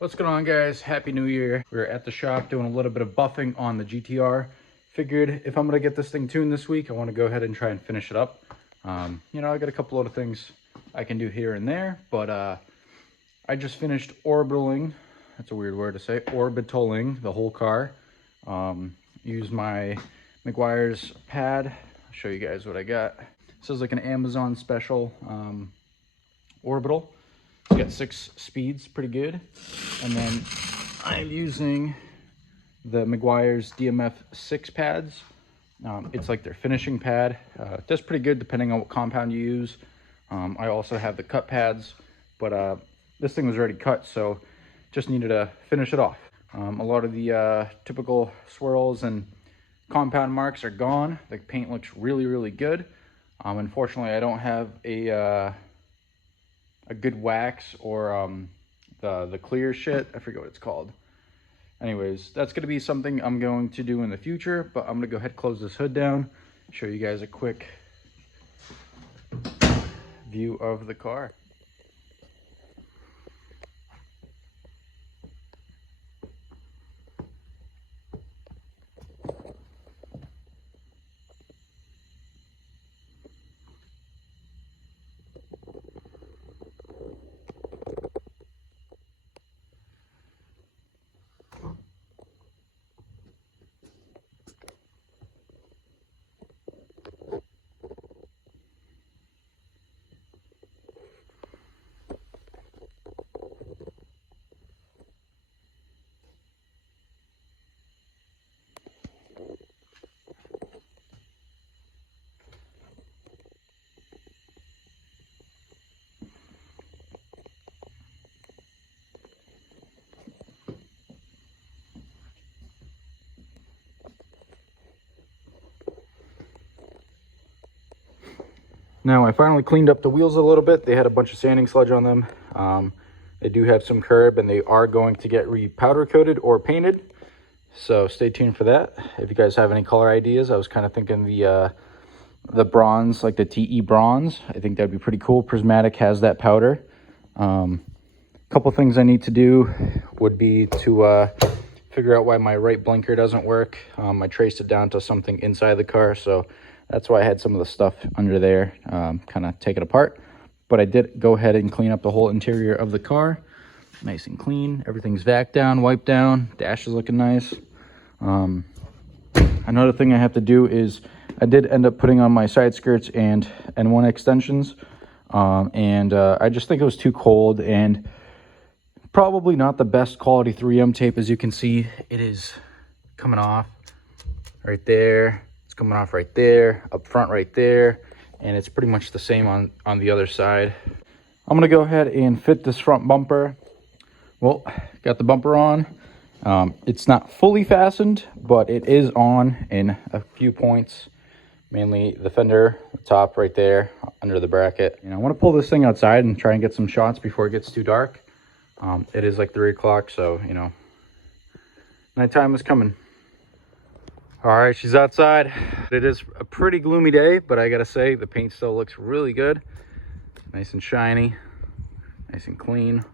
What's going on, guys? Happy New Year. We're at the shop doing a little bit of buffing on the GTR. Figured if I'm gonna get this thing tuned this week, I want to go ahead and try and finish it up. You know, I got a couple other things I can do here and there, but I just finished orbitaling. That's a weird word to say. Orbitaling the whole car. Used my McGuire's pad. I'll show you guys what I got. This is like an Amazon special orbital. It's got 6 speeds, pretty good. And then I'm using the McGuire's DMF 6 pads. It's like their finishing pad. It does pretty good depending on what compound you use. I also have the cut pads, but this thing was already cut, so just needed to finish it off. A lot of the typical swirls and compound marks are gone. The paint looks really, really good. Unfortunately, I don't have a good wax or the clear shit. I forget what it's called. Anyways, that's going to be something I'm going to do in the future, but I'm going to go ahead and close this hood down, show you guys a quick view of the car. Now, I finally cleaned up the wheels a little bit. They had a bunch of sanding sludge on them. They do have some curb, and they are going to get re-powder coated or painted. So stay tuned for that. If you guys have any color ideas, I was kind of thinking the bronze, like the TE bronze. I think that'd be pretty cool. Prismatic has that powder. A couple things I need to do would be to figure out why my right blinker doesn't work. I traced it down to something inside the car, so that's why I had some of the stuff under there, kind of take it apart. But I did go ahead and clean up the whole interior of the car. Nice and clean. Everything's vac down, wiped down. Dash is looking nice. Another thing I have to do is I did end up putting on my side skirts and N1 extensions. I just think it was too cold and probably not the best quality 3M tape. As you can see, it is coming off right there. Coming off right there, up front right there, and it's pretty much the same on the other side. I'm gonna go ahead and fit this front bumper. Well, got the bumper on. It's not fully fastened, but it is on in a few points, mainly the fender, the top right there under the bracket. You know, I want to pull this thing outside and try and get some shots before it gets too dark. It is like 3 o'clock, so you know, nighttime is coming. All right, she's outside. It is a pretty gloomy day, but I gotta say the paint still looks really good. Nice and shiny, nice and clean.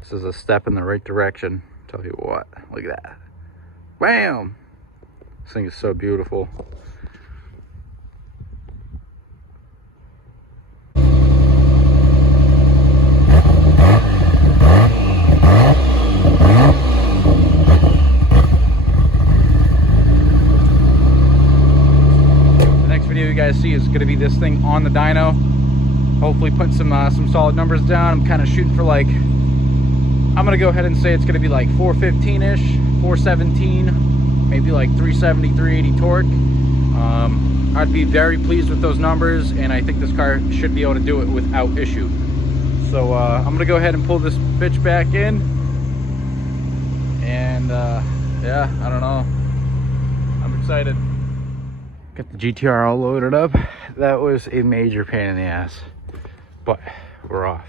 This is a step in the right direction. Tell you what, look at that. Bam! This thing is so beautiful. Guys see is going to be this thing on the dyno, hopefully putting some solid numbers down. I'm kind of shooting for like, I'm going to go ahead and say it's going to be like 415 ish, 417, maybe like 370, 380 torque. I'd be very pleased with those numbers, and I think this car should be able to do it without issue. So I'm going to go ahead and pull this bitch back in, and yeah, I don't know, I'm excited. Got the GTR all loaded up. That was a major pain in the ass, but we're off.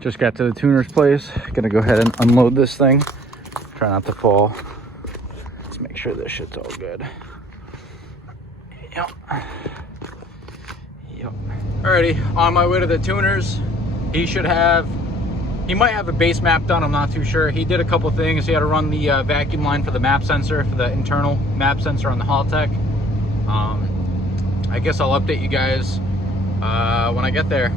Just got to the tuner's place. Gonna go ahead and unload this thing. Try not to fall. Let's make sure this shit's all good. Yep. Yep. Alrighty, on my way to the tuners. He might have a base map done, I'm not too sure. He did a couple things. He had to run the vacuum line for the map sensor, for the internal map sensor on the Haltech. I guess I'll update you guys when I get there.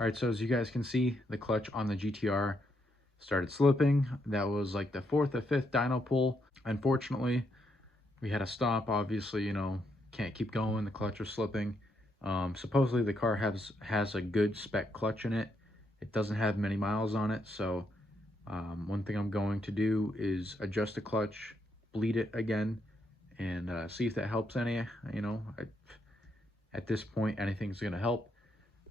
All right, so as you guys can see, the clutch on the GTR started slipping. That was like the 4th or 5th dyno pull. Unfortunately, we had to stop. Obviously, you know, can't keep going. The clutch was slipping. Supposedly the car has a good spec clutch in it. It doesn't have many miles on it, so one thing I'm going to do is adjust the clutch, bleed it again, and see if that helps any. You know, at this point, anything's gonna help.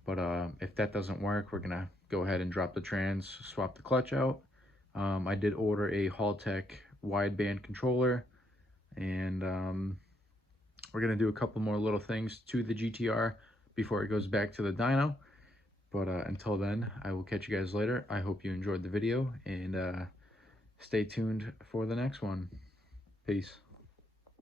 But if that doesn't work, we're gonna go ahead and drop the trans, swap the clutch out. I did order a Haltech wideband controller, and we're gonna do a couple more little things to the GTR before it goes back to the dyno. But until then, I will catch you guys later. I hope you enjoyed the video, and stay tuned for the next one. Peace.